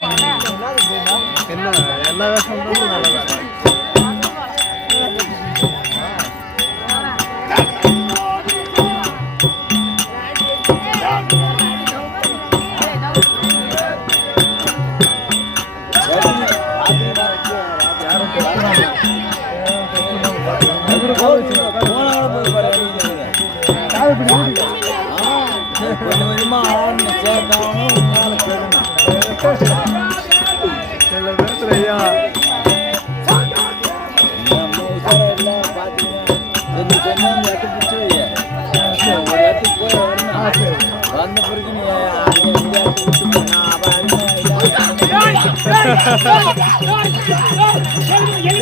என்ன எல்லா வேஷமும் நல்லதா கொஞ்சமா ஆரம்பி சேர்த்தாலும் சில பேர் ஐயா எல்லாம் பார்த்தீங்கன்னா கொஞ்சம் இடத்து பிடிச்சி ஒரு இடத்துக்கு போய் வரணும் வந்த பிறகு நீ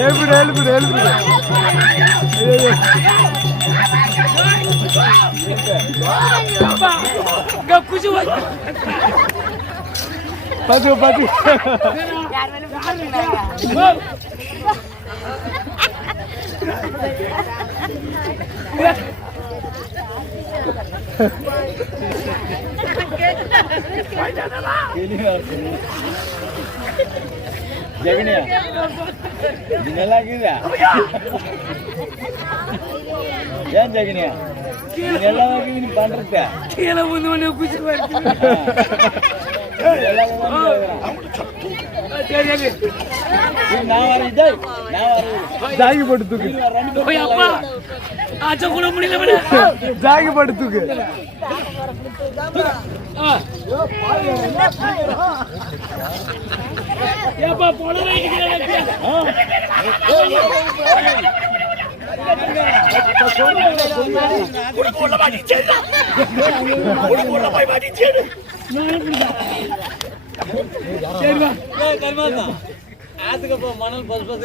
விட்டு பாத்து பாத்து ஜெகனியா இது நல்லா இருக்குதா ஏன் ஜெகனியா இது நல்லா இருக்குது நீ பண்றத கீழே வந்து குச்சி ஜாகி போட்டு தூக்கு ஜாகி போட்டு தூக்கு ஆத்துக்கப்போ மணல் பஸ் பஸ்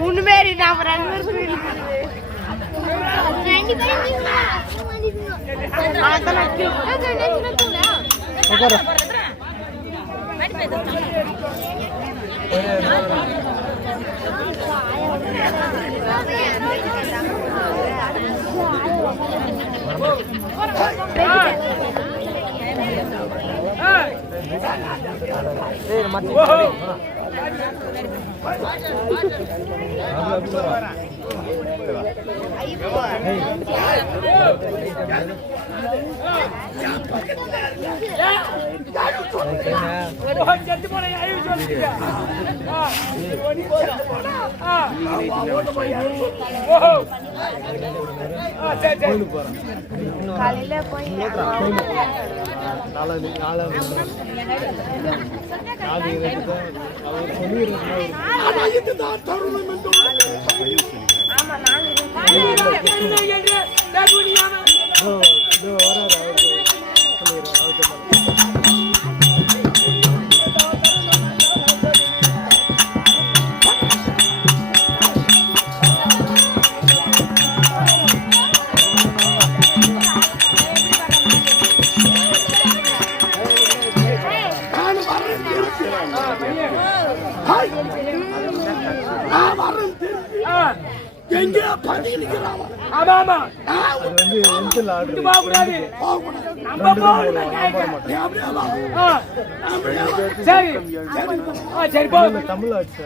உண்மையே நாம ரெண்டு பேரும் காலையில போய் தமிழ் ஆச்சு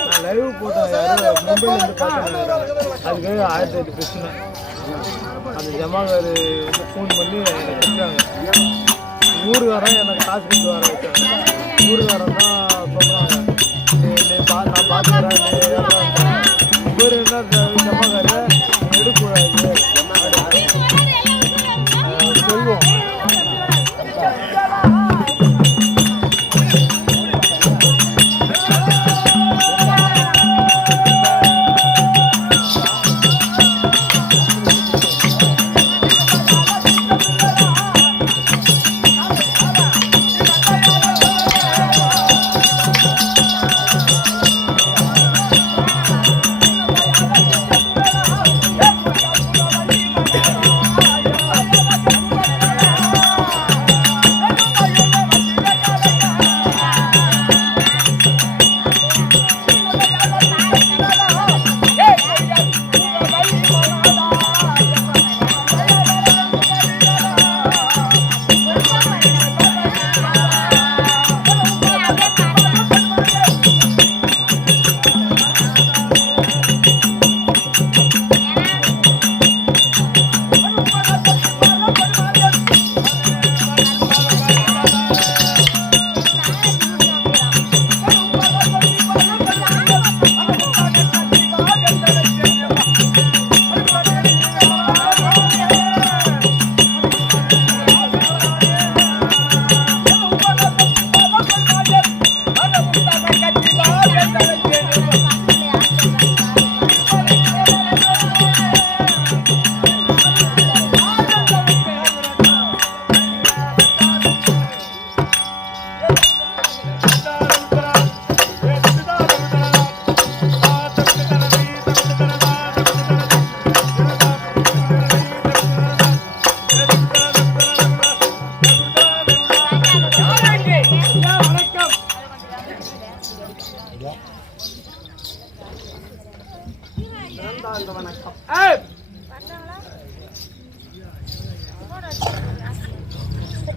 நான் லைவ் போட்டேன் மும்பைல இருந்து பார்த்தேன் அதுக்கு 1008 பிரச்சனை அந்த ஜமாகார் ஃபோன் பண்ணி திட்டாங்க ஊருக்காரன் எனக்கு காசு கொண்டு வர வச்சாங்க ஊருக்காரன் தான் சொல்றாங்க நான் பார்த்துக்கிறேன் இவர் என்ன ஜமாக்காரு எடுக்கூடாது சொல்லுவோம்.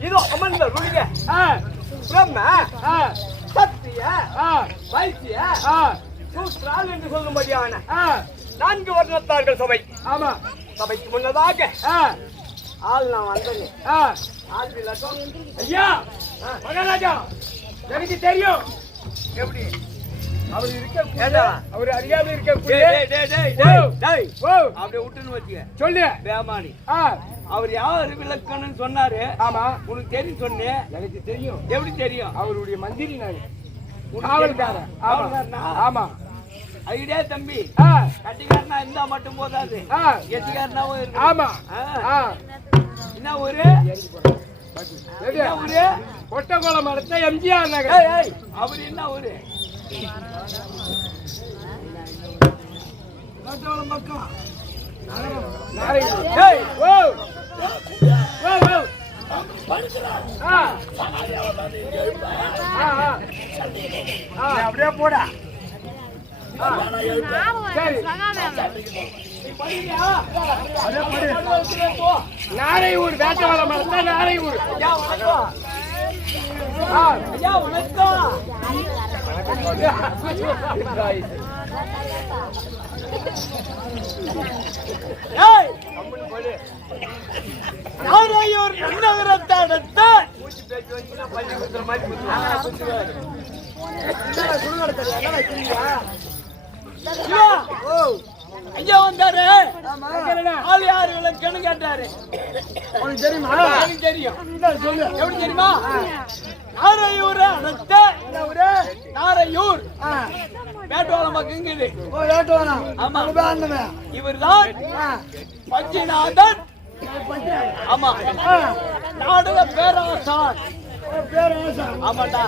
இதோ அமர்ந்த ருளிக பிரம்ம சத்திய வைத்திய சூத்ரால் என்று சொல்லும்படியான 4 வர்ணத்தார்கள் சபை. ஆமா, சபைக்கு முன்னதாக ஆள் நான் வந்தேன். ஐயா மகாராஜா, எனக்கு தெரியும் எப்படி அவர் இருக்க அவர் அறியாமல் இருக்க அப்படியே விட்டுன்னு வச்சுக்க சொல்லு பேமானி. அவர் யாரு விளக்கணும்னு சொன்னாரு. ஆமா, உனக்கு தெரியும் சொன்னேன். எனக்கு தெரியும். எப்படி தெரியும்? அவருடைய மந்திரி நான். ஆமா, ஐடியா தம்பி. கட்டிக்காரனா இருந்தா மட்டும் போதாது, எட்டிக்காரனாவும் இருக்கு. ஆமா, என்ன ஊரு? ஊரு கொட்டகோளம் மரத்த எம்ஜிஆர் நகர். அவரு என்ன ஊரு? பக்கம் அப்படியே போடா. நாரையூர் வேட்டவாள மரத்தா நாரையூர். ஐயா வணக்கம். நாரையூர் நகரத்தை அடுத்த ஐயா வந்தாரு. ஆள் யாரு விளக்குன்னு கேட்டாரு. உனக்கு தெரியுமா? எனக்கு தெரியும். எப்படி தெரியுமா? நாரையூர் அடுத்த நாரையூர் வேட்டுவாளம் பக்கங்குது. இவர்தான் பஞ்சிநாதன். ஆமா, நாடக பேராசான். ஆமாண்டா.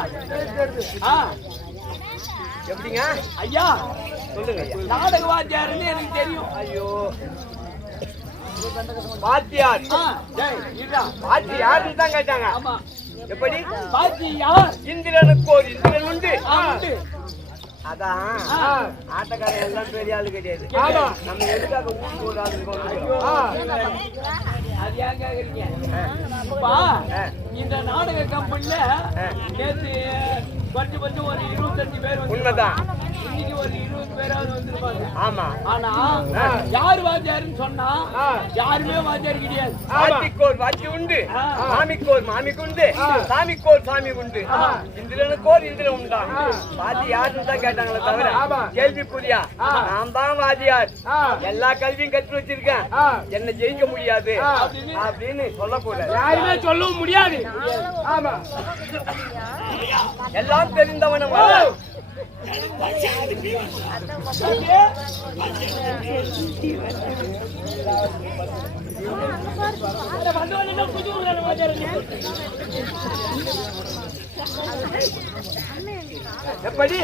எப்படிங்க ஐயா சொல்லுங்க. நாடக வாத்தியாருன்னு எனக்கு தெரியும். ஐயோ வாத்தியார் வாத்தியார் தான் கேட்டாங்க. ஆமா, எப்படி வாத்தியார்? இந்திரனுக்கு ஒரு இந்திரன் உண்டு. அதான் ஆட்டக்காரன் எல்லாம் பெரிய ஆளு கிடையாது. நம்ம எதுக்காக ஊருக்கு ஒரு ஆளு? அது ஏன் கேக்குறீங்க? இந்த நாடக கம்பெனில நேற்று கொஞ்சம் ஒரு 25 பேர். உண்மைதான். இன்னைக்கு ஒரு 20 பேராவது வந்திருப்பாங்க. ஆமா. ஆனா யாரு வாத்தியாருன்னு சொன்னா யாருமே வாத்தியார் கிடையாது. வாத்திக்கோர் வாத்தி உண்டு, மாமிக்கோர் மாமிக்கு உண்டு, சாமிக்கோர் சாமி உண்டு, இந்திரனுக்கோர் இந்திரன் உண்டா. வாத்தி யாருன்னு தான் கேட்டாங்களே தவிர கேள்விக்குரியா நான் தான் வாத்தியார், எல்லா கல்வியும் கற்று வச்சிருக்கேன், என்ன ஜெயிக்க முடியாது அப்படின்னு சொல்லக்கூடாது. யாருமே சொல்லவும் முடியாது. ஆமா, எல்லாம் தெரிந்தவன எப்படி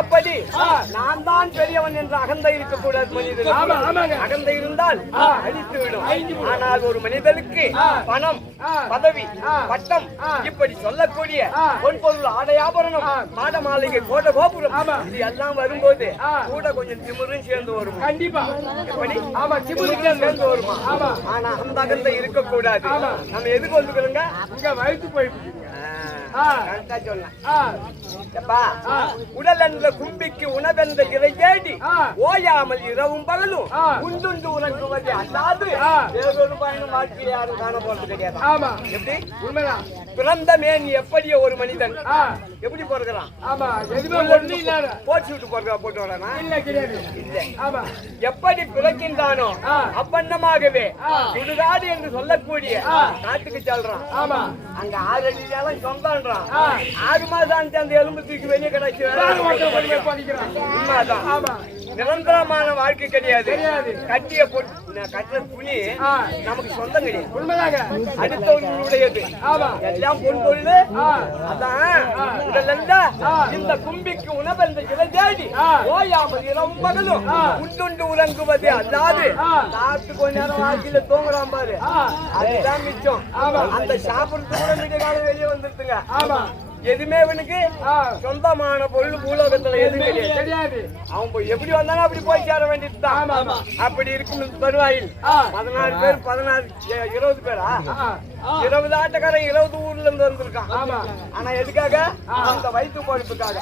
அப்படி நான் தான் பெரியவன் என்ற அகந்தை இருக்கக்கூடாது. மனிதன் அகந்தை இருந்தால் அழித்து விடும். ஆனால் ஒரு மனிதனுக்கு பணம், பதவி, பட்டம் இப்படி சொல்லக்கூடிய பொன்பொருள், ஆடை, ஆபரணம், மாட மாளிகை, கோட கோபுரம் இது எல்லாம் வரும்போது கூட கொஞ்சம் திமிரும் சேர்ந்து வரும். கண்டிப்பா. எப்படி? ஆமா, திமிரும் சேர்ந்து வருமா? ஆனா அந்த அகந்தை இருக்கக்கூடாது. நம்ம எதுக்கு வந்துக்கிறோங்க? இங்க வயிற்று போயிட்டு உடல் என்ற கும்பிக்கு உணவென்ற இறை தேடி ஓயாமல் இரவும் பகலும் உண்டுண்டு உறங்குவது அல்லாது வேறொரு பயணம் வாழ்க்கையை யாரும் காண போறது கிடையாது. எப்படி? உண்மைதான். பிறந்த மேனி எப்படியோ ஒரு மனிதன் எப்படி பிறகுறான்? போச்சு விட்டு பிறகு போட்டு வரானா? இல்ல. எப்படி பிறக்கின்றானோ அப்பன்னமாகவே சுடுகாடு என்று சொல்லக்கூடிய நாட்டுக்கு செல்றான். அங்க 6 அடி சொந்தம் 6 மாதம் அந்த எலும்பு தூக்கி வெளியே கிடைச்சி நிரந்தரமான வாழ்க்கை கிடையாது. கட்டிய கட்டுற துணி நமக்கு சொந்தம் கிடையாது, அடுத்தவர்களுடையது. எல்லாம் பொன் தொழில். அதான் உடல் இருந்தா இந்த கும்பிக்கு உணவு இந்த இலை தேடி ஓயாமல் இரவும் பகலும் உண்டுண்டு உறங்குவது அல்லாது சாப்பிட்டு கொஞ்ச நேரம் வாழ்க்கையில தூங்குறான் பாரு, அதுதான் மிச்சம். அந்த சாப்பிடுறது கூட மீடிய காலம் வெளியே வந்துருக்குங்க. எதுவுமே இவனுக்கு சொந்தமான பொருள் பூலோகத்துல எதுவும் கிடையாது. அவன் போய் எப்படி வந்தாலும் அப்படி போய் சேர வேண்டியதுதான். அப்படி இருக்கும் தருவாயில் 14 பேர் 20 பேரா 20 ஆட்டக்காரன் 20 ஊர்ல இருந்து வந்திருக்கான். ஆனா எதுக்காக? அந்த வயிற்று பொறுப்புக்காக.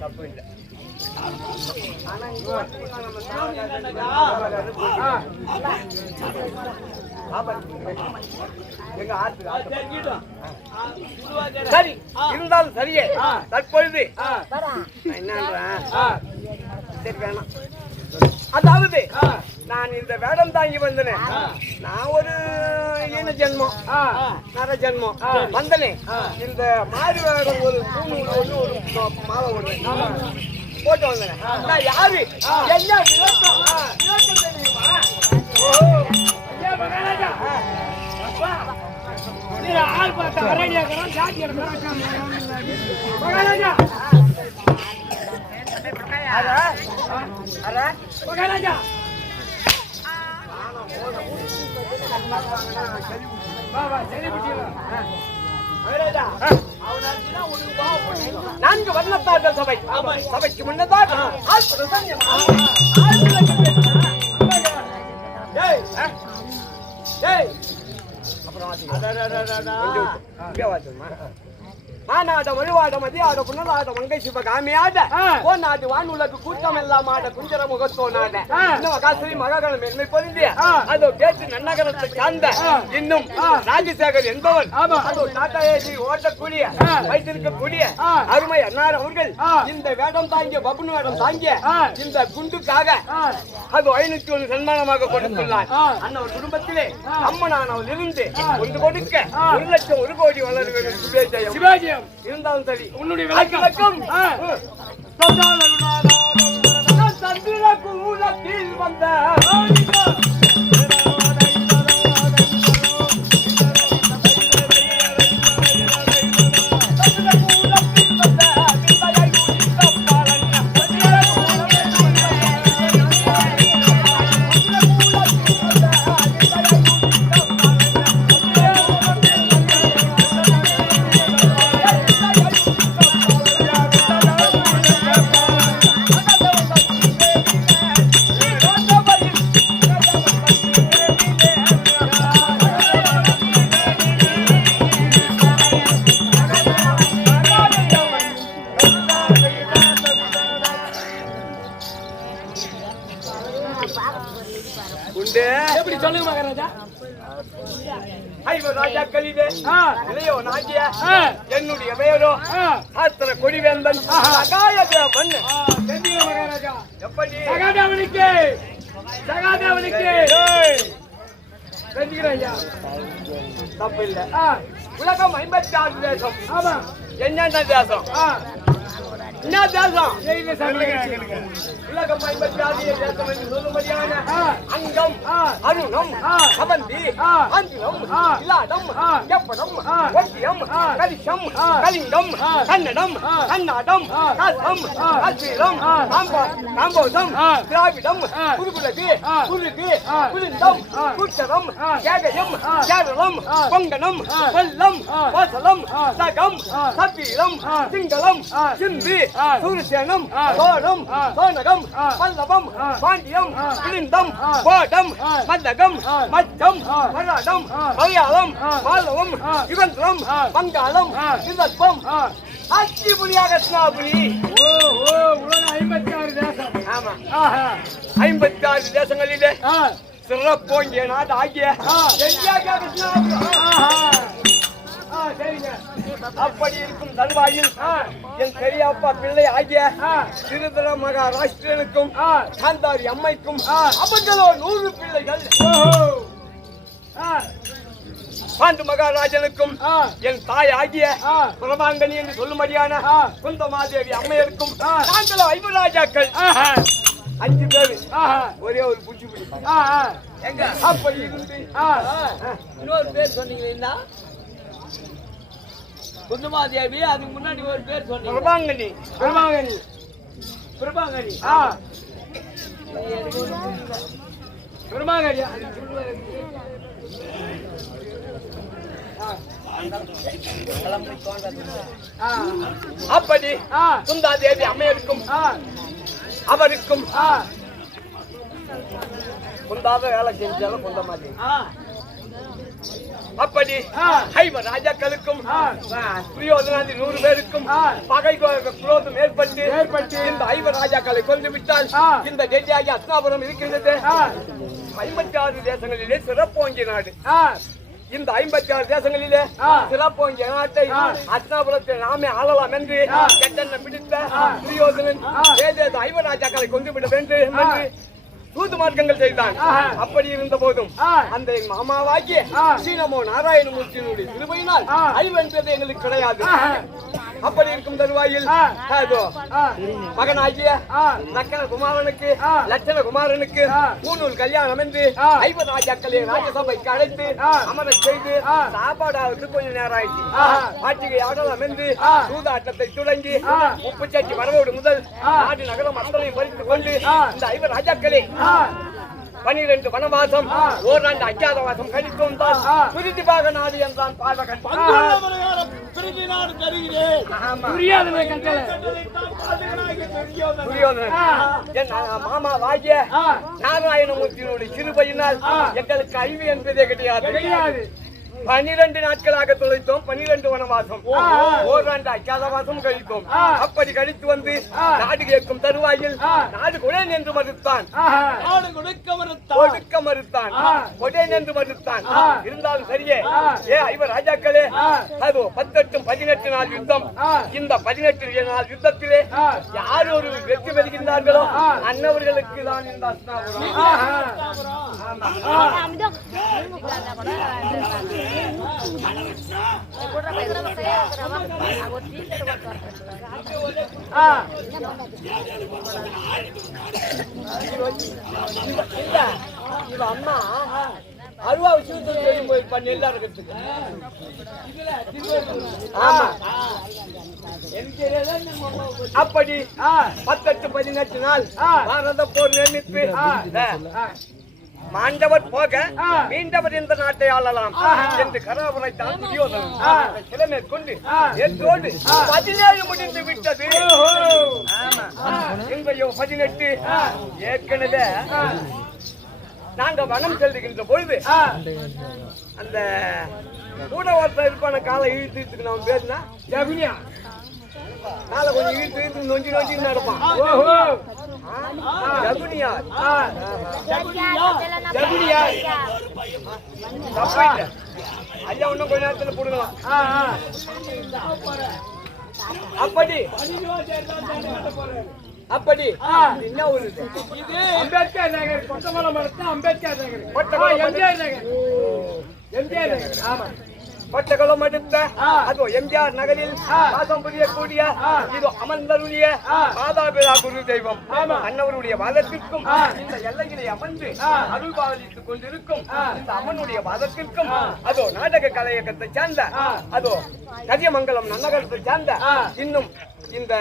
தப்பு இல்லை. சரி இருந்தாலும் சரியே. தற்பொழுது என்னன்றேன், சரி வேணாம். அதாவது நான் இந்த வேடம் தாங்கி வந்தேன். நான் ஒரு ஈன ஜென்மம், நர ஜென்மம் வந்தனே. இந்த மாறி வேடம் ஒரு பூணு ஒண்ணு, ஒரு மாலை ஒண்ணு போட்டு வந்தேன். நான் யாரு, என்ன விளக்கம் தெரியுமா? ஆள் பார்த்தா அரடியாக்கிறோம், சாத்தி எடுக்கிறோம். நான்கு வர்ணத்தார்கள் சபை. சபைக்கு முன்னதாக ஆனாட மழுவாட மதியாட புனலாட மங்கை சிவகாமியாட போனாடு வானுலகு கூட்டம் எல்லாம் ஆட குஞ்சர முகத்தோனாட இன்னும் காசரி மகாகணம் மென்மை பொருந்திய அதோ கேட்டு நன்னகரத்தை சார்ந்த இன்னும் ராஜசேகர் என்பவன் அதோ டாடா ஏசி ஓட்டக்கூடிய வைத்திருக்கக்கூடிய அருமை அன்னார் அவர்கள் இந்த வேடம் தாங்கிய பபுன் வேடம் தாங்கிய இந்த குண்டுக்காக அது 501 சன்மானமாக கொடுத்துள்ளார். அண்ணன் குடும்பத்திலே அம்மனானவள் இருந்து கொண்டு கொடுக்க 1 லட்சம் 1 கோடி வளர வேண்டும். சிவாஜியம் இருந்தாலும் சரி. உன்னுடைய விளக்கம் சந்திர கூலத்தில் வந்த சொல்லுங்க மகாராஜா. ஐவர் ராஜாக்களிலே இளையோ நாட்டிய என்னுடைய பெயரோ ஆத்திர கொடிவேந்தன் சகாயதேவன். மகாராஜா எப்படி சகாதேவனுக்கு செஞ்சுக்கிறேன் ஐயா. தப்பு இல்ல. உலகம் 56 தேசம். ஆமா. என்னென்ன தேசம்? என்ன தேசம்? உலகம் 56 தேசம் என்று சொல்லும்படியான அங்கம், அருணம், அவந்தி, ஆந்திரம், இலாடம், எப்படம், ஒட்டியம், கலிஷம், கலிங்கம், கன்னடம், கர்நாடம், காசம், காஷ்மீரம், காம்போசம், திராவிடம், குருகுலகு, குருகு, குலிந்தம், கூச்சரம், கேகயம், கேரளம், கொங்கணம், கொல்லம், கோசலம், சகம், சபீரம், சிங்களம், சிந்தி, சூரசேனம், சோழம், சோனகம், பல்லவம், பாண்டியம், கிளிந்தம், கோடம், மல்லகம், மச்சம், மராடம், மலையாளம், மாலவம், யுகந்திரம், வங்காளம், விதர்ப்பம், அச்சிபுலியாக ஸ்நாபுலி. உலகம் 56 தேசம். ஆமா. 56 தேசங்களிலே சிறப்போங்கிய நாடு ஆகிய அப்படி இருக்கும் தருவாயில் என் பெரியப்பா பிள்ளை ஆகிய திருதர மகாராஷ்டிரனுக்கும் காந்தாரி அம்மைக்கும் அவங்களோ 100 பிள்ளைகள். பாண்டு மகாராஜனுக்கும் என் தாய் ஆகிய பிரபாங்கனி என்று சொல்லும்படியான குந்தமாதேவி அம்மையருக்கும் நாங்களோ 5 ராஜாக்கள். 5 பேரு ஒரே ஒரு பூச்சி பிடி. எங்க அப்படி இருந்து இன்னொரு பேர் சொன்னீங்களா? குந்தமாதேவி, அதுக்கு முன்னாடி ஒரு பேர் சொன்னீங்க. பிரபாங்கனி. பிரபாங்கனி. பிரபாங்கனி. பிரபாங்கனி. அப்படி குந்தாதேவி அம்மையருக்கும் அவருக்கும் குந்தாத வேலை செஞ்சாலும் குந்தமாதேவி. அப்படி 5 ராஜாக்களுக்கும் துரியோதனாதி 100 பேருக்கும் பகை குரோதம் ஏற்பட்டு இந்த 5 ராஜாக்களை கொண்டு விட்டால் இந்த டெல்லியாகி அஸ்னாபுரம் இருக்கின்றது. 56 தேசங்களிலே சிறப்போங்கிய நாடு. இந்த 56 தேசங்களிலே சிறப்போங்கிய நாட்டை அஸ்னாபுரத்தை நாமே ஆளலாம் என்று கெட்டெண்ணம் பிடித்த துரியோதனன் ஏதேது 5 ராஜாக்களை கொண்டு விட வேண்டும் என்று தூது மார்க்கங்கள் செய்தான். அப்படி இருந்த போதும் அந்த எங்க மாமாவாகிய ஸ்ரீநமோ நாராயணமூர்த்தியினுடைய கிருபையினால் அழிவு என்பது எங்களுக்கு கிடையாது. அப்படி இருக்கும் தருவாயில் மகனாகிய நக்கன குமாரனுக்கு லட்சண குமாரனுக்கு பூநூல் கல்யாணம் என்று 5 ராஜாக்களை ராஜசபைக்கு அழைத்து அமர செய்து சாப்பாடாவுக்கு கொஞ்சம் நேரம் ஆயிடுச்சு. ஆட்சிகை ஆடலாம் என்று சூதாட்டத்தை தொடங்கி உப்பு சட்டி வரவோடு முதல் நாடு நகரம் அத்தனையும் பறித்துக் கொண்டு இந்த 5 ராஜாக்களே 12 வனவாசம் ஓராண்டு அஜாதவாசம் கழித்து வந்தால் பிரிதிபாக நாடு என்றான் பாலகன். என் மாமா வாகிய நாராயணமூர்த்தியினுடைய கிருபையினால் எங்களுக்கு அழிவு என்பதே கிடையாது. 12 நாட்களாக தொலைத்தோம். 12 வனவாசம் ஓராண்டு அஜாதவாசம் கழித்தோம். அப்படி கழித்து வந்து நாடு கேட்கும் தருவாயில் நாடு கொடேன் என்று மறுத்தான். ஒடுக்க மறுத்தான். கொடேன் என்று மறுத்தான். இருந்தாலும் சரியே 5 ராஜாக்களே அது 18 நாள் யுத்தம். இந்த 18 நாள் யுத்தத்திலே யார் ஒரு வெற்றி பெறுகின்றார்களோ அன்னவர்களுக்கு தான் இந்த அம்மா அருவா விஷயம் பண்ண எல்லாரும் அப்படி 18 நாள் பாரத போர் நியமித்து மாண்டவர் போக மீண்டவர் இந்த நாட்டை ஆளலாம் என்று கராபுரைத்தான் துரியோதனன். கிழமை கொண்டு என்றோடு 17 முடிந்து விட்டது. எங்களையோ 18 ஏற்கனவே நாங்க வனம் செல்லுகின்ற பொழுது அந்த கூட ஒருத்தர் இருப்பான காலை இழுத்துக்கு நான் பேசினா காலை கொஞ்சம் இழுத்து நொஞ்சி நடப்பான். ஜகுனியார் ஐயா இன்னும் கொஞ்ச நேரத்துல போடுங்களா அப்படி அப்படி என்ன ஒரு அம்பேத்கர் நகர் கொத்தமலை மரத்து அம்பேத்கர் நகர் எம்ஜிஆர் நகர் எம்ஜிஆர் நகர் ஆமா பட்டகளும் எடுத்த அதோ எம்ஜிஆர் நகரில் வாசம் புரியக்கூடிய இது அமர்ந்தருடைய மாதாபிதா குரு தெய்வம் அன்னவருடைய வாதத்திற்கும் இந்த எல்லைகளை அமர்ந்து அருள் பாவலித்துக் கொண்டிருக்கும் இந்த அம்மனுடைய வாதத்திற்கும் அதோ நாடக கலையகத்தை சேர்ந்த அதோ கதியமங்கலம் நன்னகரத்தை சேர்ந்த இன்னும் இந்த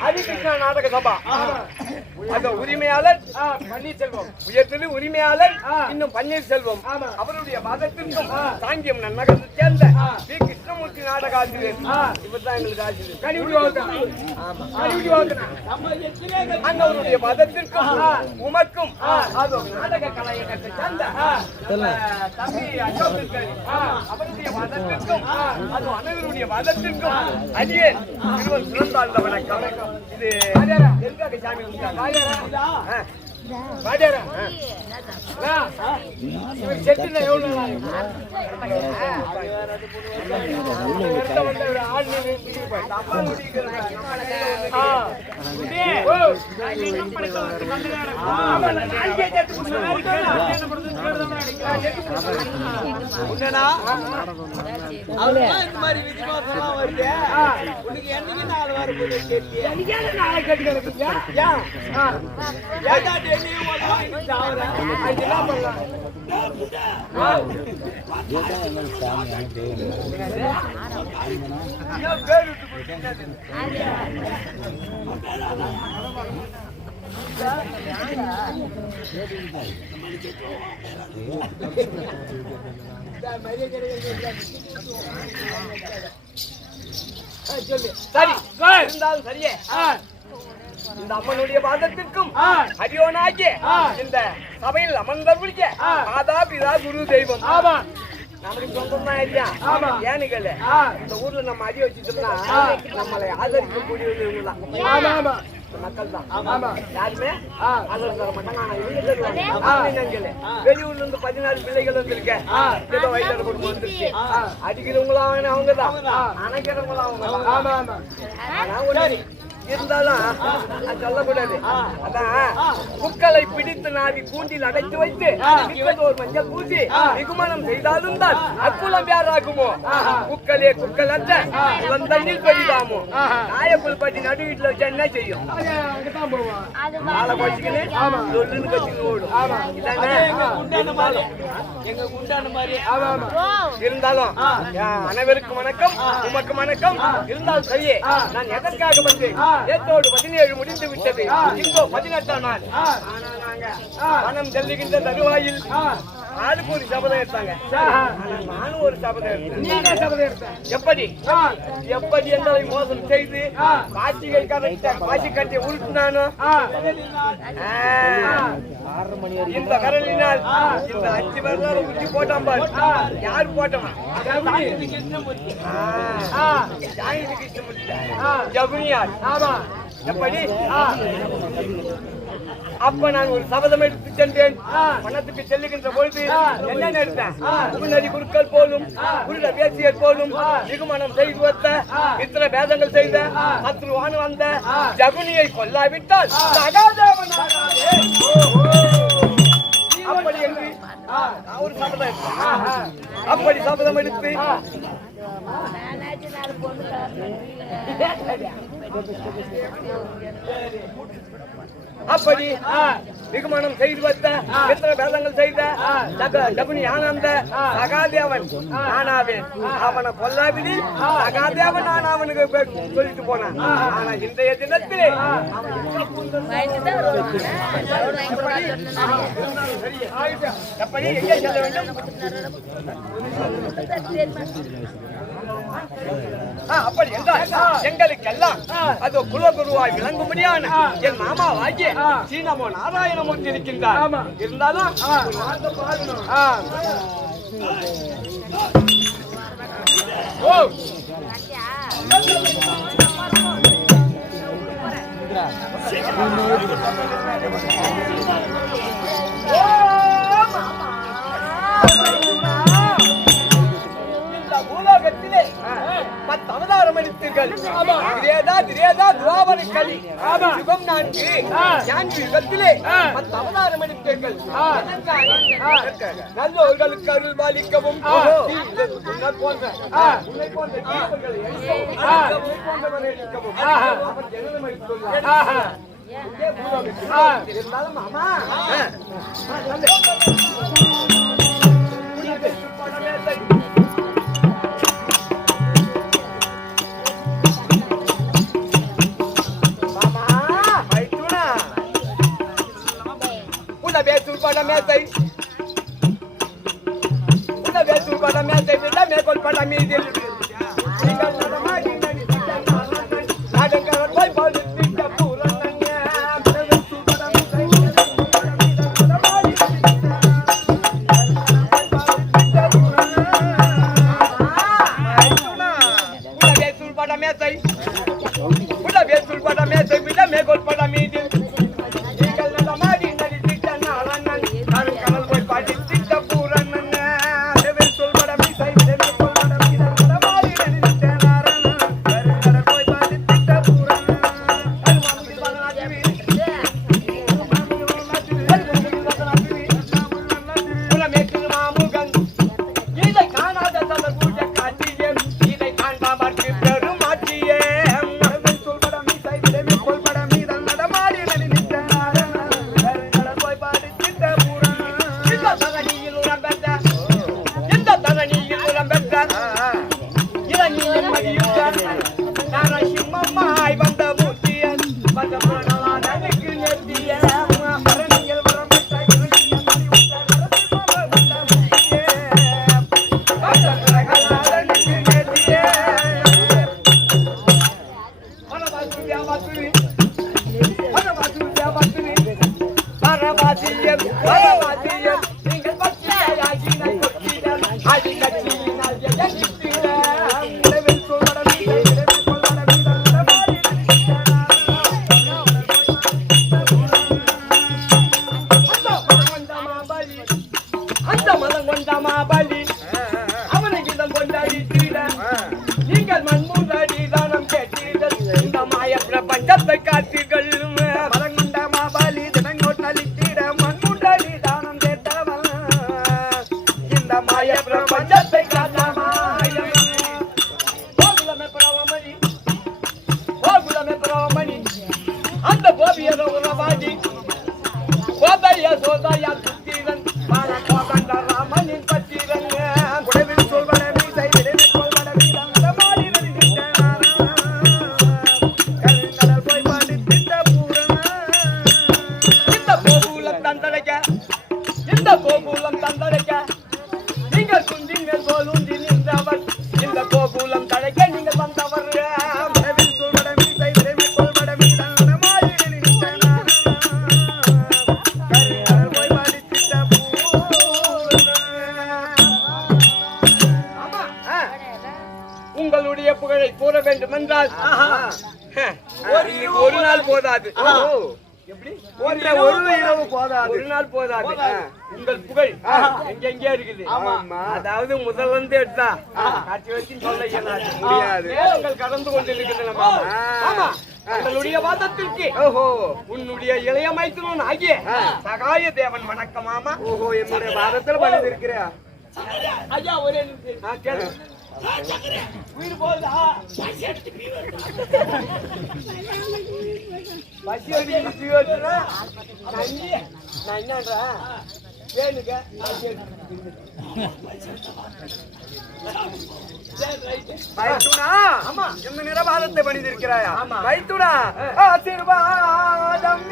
ஹரிகிருஷ்ணா நாடக சபா அந்த உரிமையாளர் பன்னீர்செல்வம் உயர்திரு உரிமையாளர் இன்னும் பன்னீர்செல்வம் அவருடைய மதத்திற்கும் சாங்கியம் நன்னகரத்தை சேர்ந்த ஸ்ரீ கிருஷ்ணமூர்த்தி நாடக ஆசிரியர் இவர்தான் எங்களுக்கு ஆசிரியர் அவருடைய மதத்திற்கும் உமக்கும் அது நாடக கலையகத்தை சேர்ந்த தம்பி அசோக் அவருடைய மதத்திற்கும் அது அனைவருடைய மதத்திற்கும் அடியே இருவர் சிறந்தாழ்ந்த வணக்கம். இது எங்க சாமி வாடியாரா செட்டில எவ்வளவு சரி இருந்தாலும் சரியே இந்த அம்மனுடைய பாதத்திற்கும் அடியோனாகிய இந்த சபையில் அமர்ந்தவர்களுக்கு மாதா பிதா குரு தெய்வம் நமக்கு சொந்தம் தான் இல்லையா ஏனுகள் இந்த ஊர்ல நம்ம அடி வச்சுட்டோம்னா நம்மளை ஆதரிக்கக்கூடியவங்க மக்கள் தான் யாருமே ஆதரவு தர மாட்டாங்க. வெளியூர்ல இருந்து 14 பிள்ளைகள் வந்திருக்கேன் ஏதோ வயிற்று குடும்பம் வந்துருச்சு அடிக்கிறவங்களும் அவங்கதான் அணைக்கிறவங்களும் அவங்க இருந்தாலும் சொல்லக்கூடாது. அதான் குக்களை பிடித்து நாவி கூண்டில் அடைத்து வைத்து ஒரு மஞ்சள் பூசி நிகுமனம் செய்தாலும் தான் அக்குளம் யாராகுமோ குக்களே குக்கள் அல்ல தண்ணில் பெரிதாமோ நாயக்குள் பட்டி நடு வீட்டுல வச்சா என்ன செய்யும் ஆளை குறைச்சிக்கின்னு சொல்லுன்னு கட்சின்னு ஓடும். இருந்தாலும் அனைவருக்கும் வணக்கம் உமக்கு வணக்கம். இருந்தாலும் சரியே நான் எதற்காக வந்தேன் ஏத்தோடு 17 முடிந்து விட்டது இங்கோ 18ஆம் நாள். பணம் செல்லுகின்ற தருவாயில் ஆளுக்கு ஒரு சபதம் எடுத்தாங்க. நானும் ஒரு சபதம் எடுத்தேன். எப்படி எப்படி என்பதை மோசம் செய்து பாட்டிகள் பாட்டி கட்டி உருட்டினானோ இந்த கரலினால் இந்த 5 பேர் உச்சி போட்டான் பாரு. யார் போட்டவன்? ஜகுனியார். எப்படி அப்ப நான் ஒரு சபதம் எடுத்து சென்றேன். பணத்துக்கு செல்லுகின்ற பொழுது என்ன எடுத்தேன்? உபநதி குருக்கள் போலும் குருட பேசியர் போலும் நிகுமனம் செய்து வந்த இத்தனை பேதங்கள் செய்த சத்ருவான் வந்த ஜகுனியை கொல்லாவிட்டால் அப்படி என்று ஒரு சபதம் எடுத்தேன். அப்படி சபதம் எடுத்து அப்படி நிகுமனம் செய்து வைத்த எத்தனை பேதங்கள் செய்த ஜகுனி ஆனந்த சகாதேவன் நானாவேன். அவனை கொல்லாவிடில் சகாதேவன் நான் அவனுக்கு சொல்லிட்டு போனான். ஆனா இன்றைய தினத்திலே எப்படி எங்கே செல்ல வேண்டும்? அப்படி என்றால் எங்களுக்கெல்லாம் அது குலகுருவாய் விளங்கும்படியான என் மாமா வாங்கிய சீனமோ நாராயணமூர்த்தி இருக்கின்றார். இருந்தாலும் ஓ இந்த பூலோகத்திலே 10 அவதாரம் எடுத்தீர்கள். திரேதா துவாபர கலி யுகம் 4 ஞான யுகத்திலே 10 அவதாரம் எடுத்தீர்கள். நல்லோர்களுக்கு அருள் பாலிக்கவும் உன்னை போன்ற ஜீவர்களை போன்றவரை அளிக்கவும் ஜனனம் அளித்துள்ளார். இருந்தாலும் மாமா உங்களுடைய புகழை கூற வேண்டும் என்றால் ஒரு நாள் போதாது. ஒரு இரவு போதாது, ஒரு நாள் போதாது. உங்கள் புகழ் எங்கெங்கே இருக்குது. அதாவது முதல் வந்து எடுத்தா காட்சி வச்சு சொல்ல முடியாது. உங்கள் கடந்து கொண்டிருக்கிறது உங்களுடைய வாதத்திற்கு உன்னுடைய இளைய மைத்துனன் ஆகிய சகாய தேவன் வணக்கம் மாமா. ஓஹோ, என்னுடைய வாதத்தில் பண்ணிருக்கிறேன் ஐயா. ஒரே கேளு, உயிர் போகுதா? பசி அடிக்கிற நான் என்னன்றா வேணுங்க. ஆமா, இந்த நிரபாதத்தை பண்ணிருக்கிறாயா? வைத்துடா ஆசீர்வாதம்.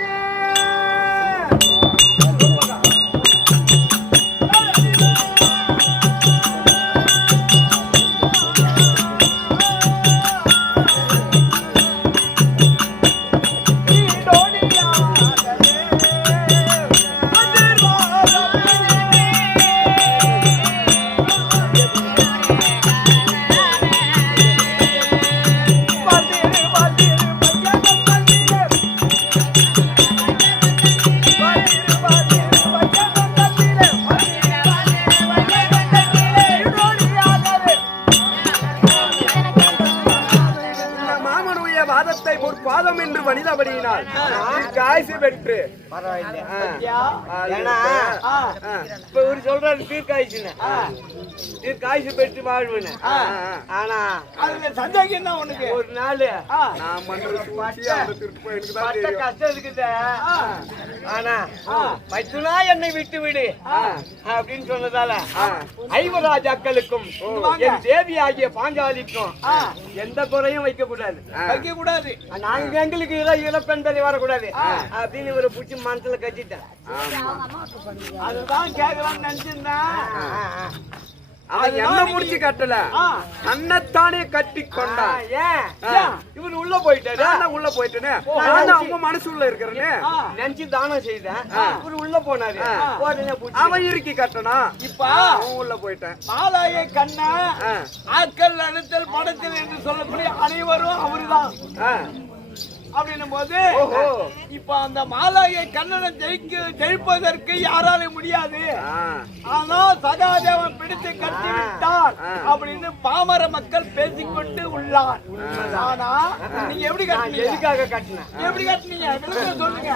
பாதத்தை ஒரு பாதம் என்று வனிதபடியினால் காய்ச்சி பெற்று இப்ப ஒரு சொல்றாரு தீர்க்காய்ச்சுன்னு தீர்க்காய்ச்சி பெற்று வாழ்வுன்னு. ஆனா அதுல சந்தேகம் என்ன உனக்கு? ஒரு நாள் நான் பட்ட கஷ்டம் இருக்குது. ஆனா மைத்துனா என்னை விட்டு விடு அப்படின்னு சொன்னதால ஐவராஜாக்களுக்கும் என் தேவி ஆகிய பாஞ்சாலிக்கும் எந்த குறையும் வைக்க கூடாது. நாங்க எங்களுக்கு இளப்பெண் தலை வரக்கூடாது அப்படின்னு இவரை பிடிச்சி மனசுல கட்டிட்டேன். அதுதான் கேட்கலாம்னு நினைச்சிருந்தேன். அவன் என்ன முடிச்சு கட்டல, தன்னைத்தானே கட்டி கொண்டான். இவரு உள்ள போயிட்டாரு, உள்ள போயிட்டேன்னு அவங்க மனசு உள்ள இருக்கிறேன்னு நினைச்சு தானம் செய்தேன். இவரு உள்ள போனாரு, அவன் இறுக்கி கட்டனா. இப்ப அவன் உள்ள போயிட்டேன். மாலாய கண்ணா ஆக்கல் அழுத்தல் படத்தில் என்று சொல்லக்கூடிய அனைவரும் அவருதான் அப்படின்னும் போது இப்ப அந்த மாலாய கண்ணனை ஜெயிப்பதற்கு யாராலும் முடியாது. ஆனா சகாதேவன் பிடித்து கட்டி விட்டார் அப்படின்னு பாமர மக்கள் பேசிக்கொண்டு உள்ளார். ஆனா நீங்க எப்படி கட்டினீங்க? எதுக்காக கட்டின? எப்படி கட்டினீங்க சொல்லுங்க.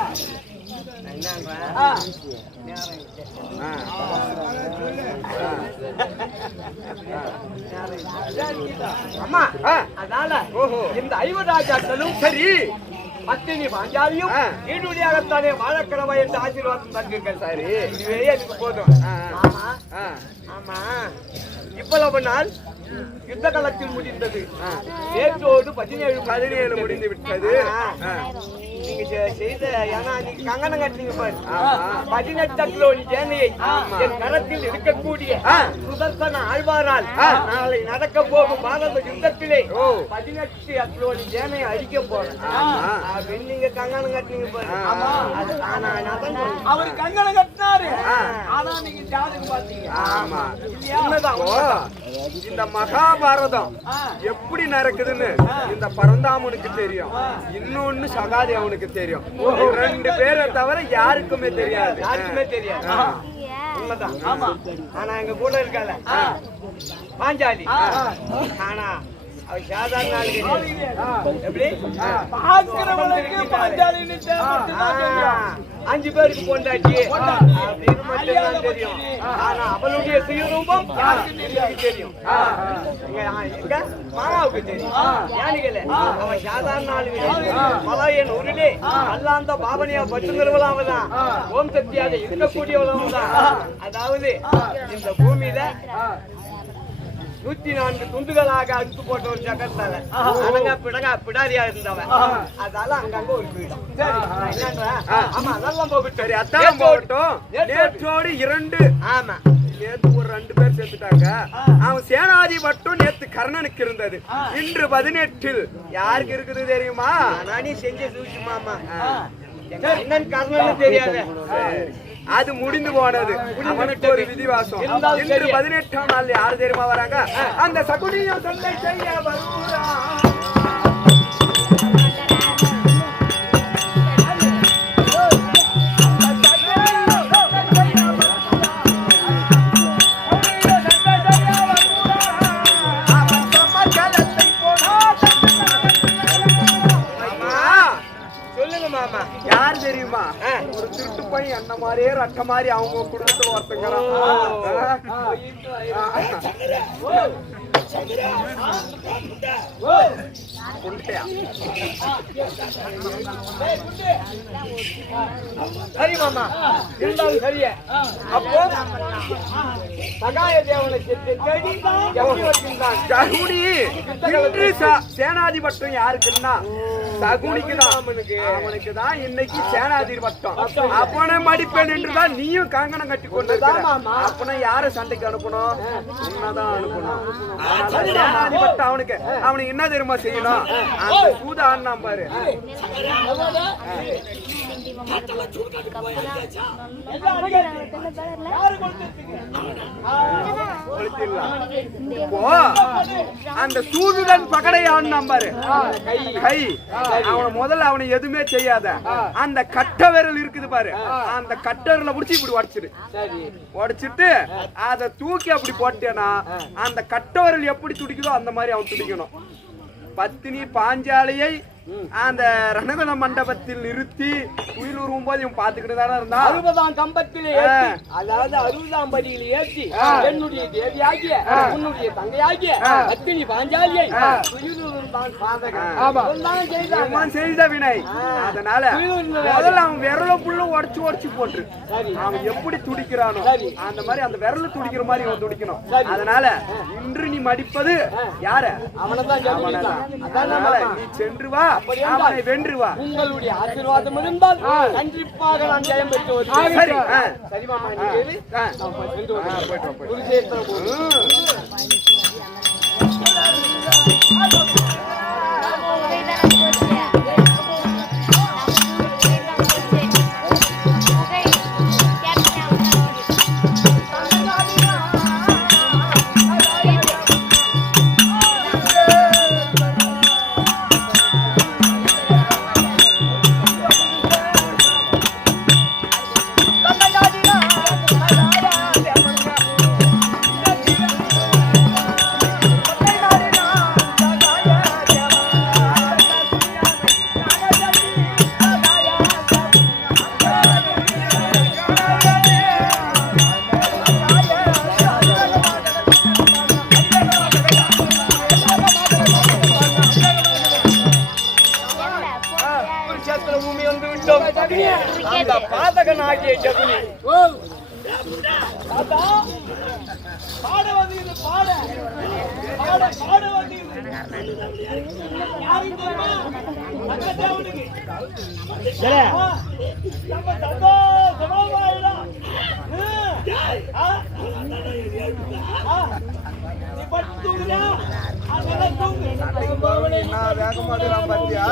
அம்மா அதனால இந்த ஐவராஜாக்களும் சரி பத்தினி பாஞ்சாலியும் ஈடுபடியாகத்தானே வாழக்கிழமை என்று ஆசீர்வாதம் தங்குங்கள். சரி இதுவே எனக்கு போதும். ஆமா இவ்வளவு நாள் யுத்த காலத்தில் முடிந்தது. நேற்றோடு 17 முடிந்து விட்டது. நீங்க செய்த ஏன்னா நீங்க கங்கணம் கட்டினீங்க பாரு. 18 கிலோ சேனையை என் கரத்தில் இருக்கக்கூடிய சுதர்சன ஆழ்வாரால் நாளை நடக்க போகும் பாரத யுத்தத்திலே 18 கிலோ சேனையை அடிக்க போறேன் அப்படின்னு நீங்க கங்கணம் கட்டினீங்க பாரு. அவர் கங்கணம் கட்டினாரு, ஆனா நீங்க ஜாதகம் பாத்தீங்க. ஆமா இந்த மகாபாரதம் எப்படி நடக்குதுன்னு இந்த பரந்தாமனுக்கு தெரியும், இன்னொன்னு சகாதேவனுக்கு தெரியும். 2 பேரை தவிர யாருக்குமே தெரியாது. உண்மைதான். ஆனா எங்க கூட இருக்கால பாஞ்சாலி, ஆனா அவ சாதாரண எப்படி 5 பேருக்கு பொண்டாட்டி அப்படின்னு மட்டும் தெரியும். ஆனா அவளுடைய சுயரூபம் யாருக்கு தெரியும்? எங்க மாமாவுக்கு தெரியும். யானிகள அவன் சாதாரண மலையன் உருளே அல்லாந்த பாவனையா பட்டுங்கிறவளாவதான் ஓம் சக்தியாக இருக்கக்கூடியவளாவதான். அதாவது இந்த பூமியில 104 துண்டுகளாக அழுத்து போட்ட ஒரு ஜகத்தால பிடாரியா இருந்தவன். அதால அங்கங்க ஒரு பீடம். ஆமா அதெல்லாம் போகட்டும். சரி அதான் போகட்டும். நேற்றோடு 2 ஆமா நேற்று ஒரு 2 பேர் சேர்த்துட்டாங்க. அவன் சேனாதி மட்டும் நேத்து கர்ணனுக்கு இருந்தது. இன்று 18 யாருக்கு இருக்குது தெரியுமா? நானே செஞ்ச சூழ்ச்சி மாமா என்னன்னு கர்ணனுக்கு தெரியாது. அது முடிந்து போனது. அவனுக்கு ஒரு விதிவாசம். இன்று 18ஆம் நாள் யாரு தெரியுமா வராங்க? அந்த சகுனியும் தொல்லை செய்ய வருகிறா. யார் தெரியுமா? ஒரு திருட்டு பையன் என்ன மாதிரியே ரட்ட மாதிரி அவங்க குடும்பத்துல ஒருத்தங்கிறான். சரி மாமா இருந்தாலும் சரியே. அப்போ சகாய தேவனை தேடி சகுனி இன்று சேனாதி பட்டம் யாருக்குன்னா சகுனிக்குதான். அவனுக்கு தான் இன்னைக்கு சேனாதி பட்டம். அப்பனை மடிப்பேன் என்றுதான் நீயும் காங்கணம் கட்டி கொண்டு. அப்பனை யார சண்டைக்கு அனுப்பணும்? உன்னதான் அனுப்பணும். சேனாதி பட்டம் அவனுக்கு. அவனுக்கு என்ன தெரியுமா செய்யணும்? அந்த சூத ஆனா பாரு. அந்த சூதுடன் பகடையான் பாரு கை. அவனை முதல்ல அவனை எதுவுமே செய்யாத. அந்த கட்ட விரல் இருக்குது பாரு, அந்த கட்ட விரல புடிச்சு இப்படி உடைச்சிடு. உடைச்சிட்டு அதை தூக்கி அப்படி போட்டேன்னா அந்த கட்ட விரல் எப்படி துடிக்குதோ அந்த மாதிரி அவன் துடிக்கணும். பத்தினி பாஞ்சாலியை அந்த ரணகுல மண்டபத்தில் நிறுத்தி உயிர் உருவும் போது இவன் பாத்துக்கிட்டு தானே இருந்தான். 60ஆம் கம்பத்திலே அதாவது 60ஆம் படியில் ஏற்றி என்னுடைய தேவியாகிய உன்னுடைய தங்கையாகிய அத்தினி பாஞ்சாலியை செய்த வினை. அதனால முதல்ல அவன் விரல புள்ள உடச்சு போட்டு அவன் எப்படி துடிக்கிறானோ அந்த மாதிரி அந்த விரல துடிக்கிற மாதிரி அவன் துடிக்கணும். அதனால இன்று நீ மடிப்பது யார? அவனதான். நீ சென்று வா, அவனை வென்று வா. உங்களுடைய ஆசீர்வாதம் இருந்தால் கண்டிப்பாக நான் ஜெயம் பெற்று வருவேன். சரி சரி மாமா, பூமி வந்து விட்டோம். அந்த பாதகன் ஆகிய ஜகுனி பாட வந்து பாட பாட பாட வந்து யாரும் தெரியுமா? நம்ம சந்தோஷமாயிடா. நீ பட்டு தூங்குறியா? அதெல்லாம் தூங்கு. நான் வேக மாட்டேன் பாத்தியா?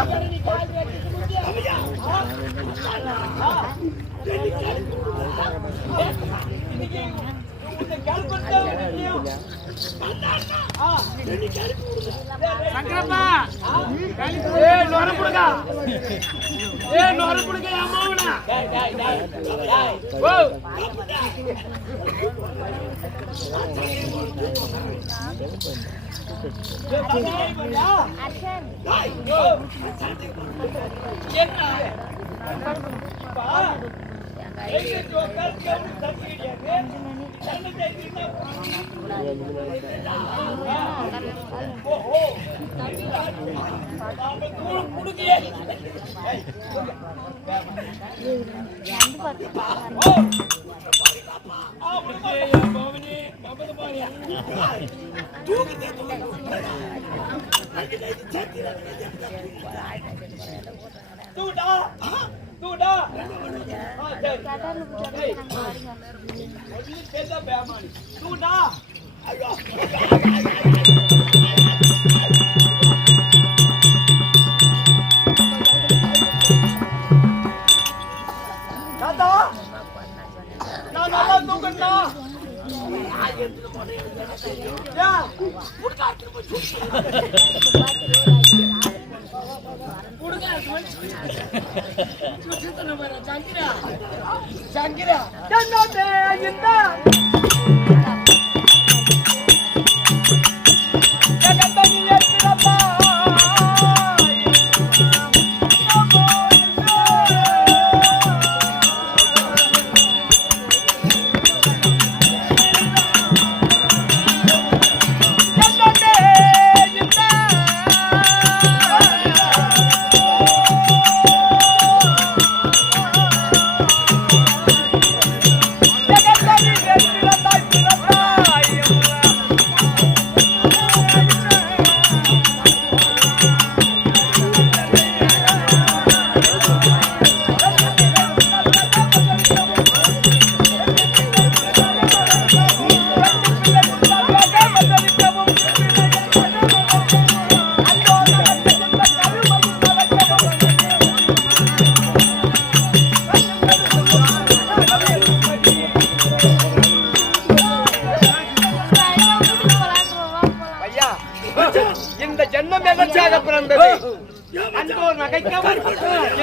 அன்றோர் நகைக்கவும்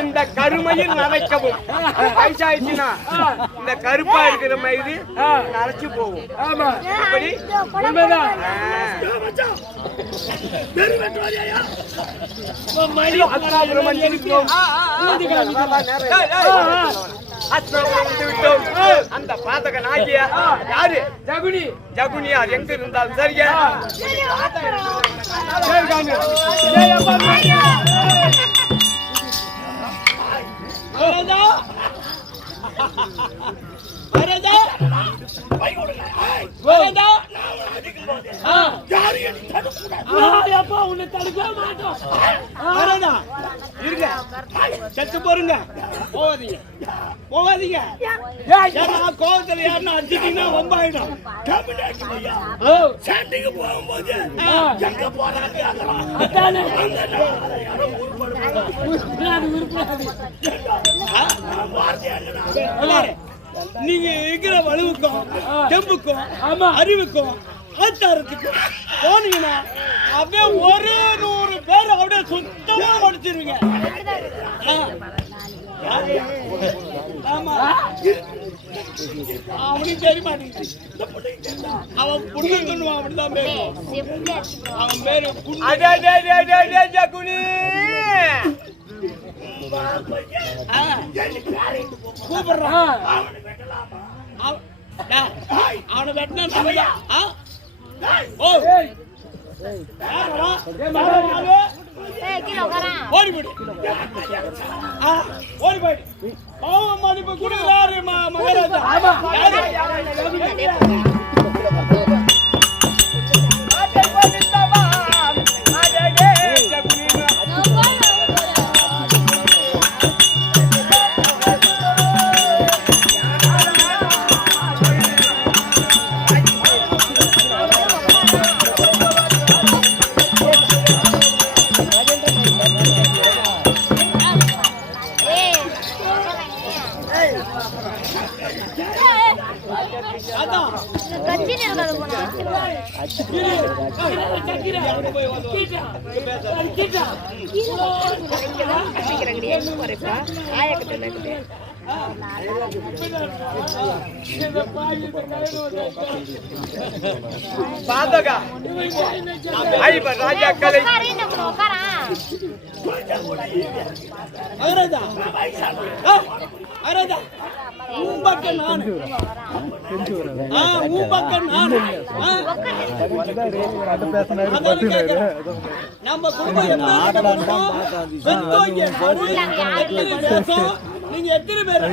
இந்த கருமையில் நகைக்கவும் வயசாயிடுச்சுன்னா இந்த கருப்பா இருக்கிற மாதிரி நரைச்சு போகும். அப்படி அந்த பாதக நாகியா யாரு? ஜகுனி. ஜகுனியார் எங்க இருந்தாலும் சரியா உன்னை தடுக்க மாட்டோம். இருங்க, செத்து போருங்க, போகாதீங்க போகாதீங்க. கோவத்துல யாருன்னா அடிச்சீங்கன்னா வம்பாயிடும். போகும்போது எங்க போறாங்க நீங்க இருக்கிற வலுவுக்கும் தெம்புக்கும் அறிவுக்கும் ஆச்சாரத்துக்கும் போனீங்கன்னா அப்படியே ஒரு 100 பேர் அப்படியே சுத்தமா முடிச்சிருவீங்க. ஆமா, அவனுக்கு தெரிய மாட்டேங்குது. அவன் புண்ணு சொல்லுவான், அப்படிதான் பேரு. அவன் பேரு ஜகுனி. கூப்பிடுறான். அவனை வெட்டினா ஓடி போயிடு. ஓடி போயிடு. மதிப்பு கொடுக்கிறாரு மகாராஜா. பாதகா ராஜா கலை நம்ம குடும்பம் நீங்க எத்தனை பேர்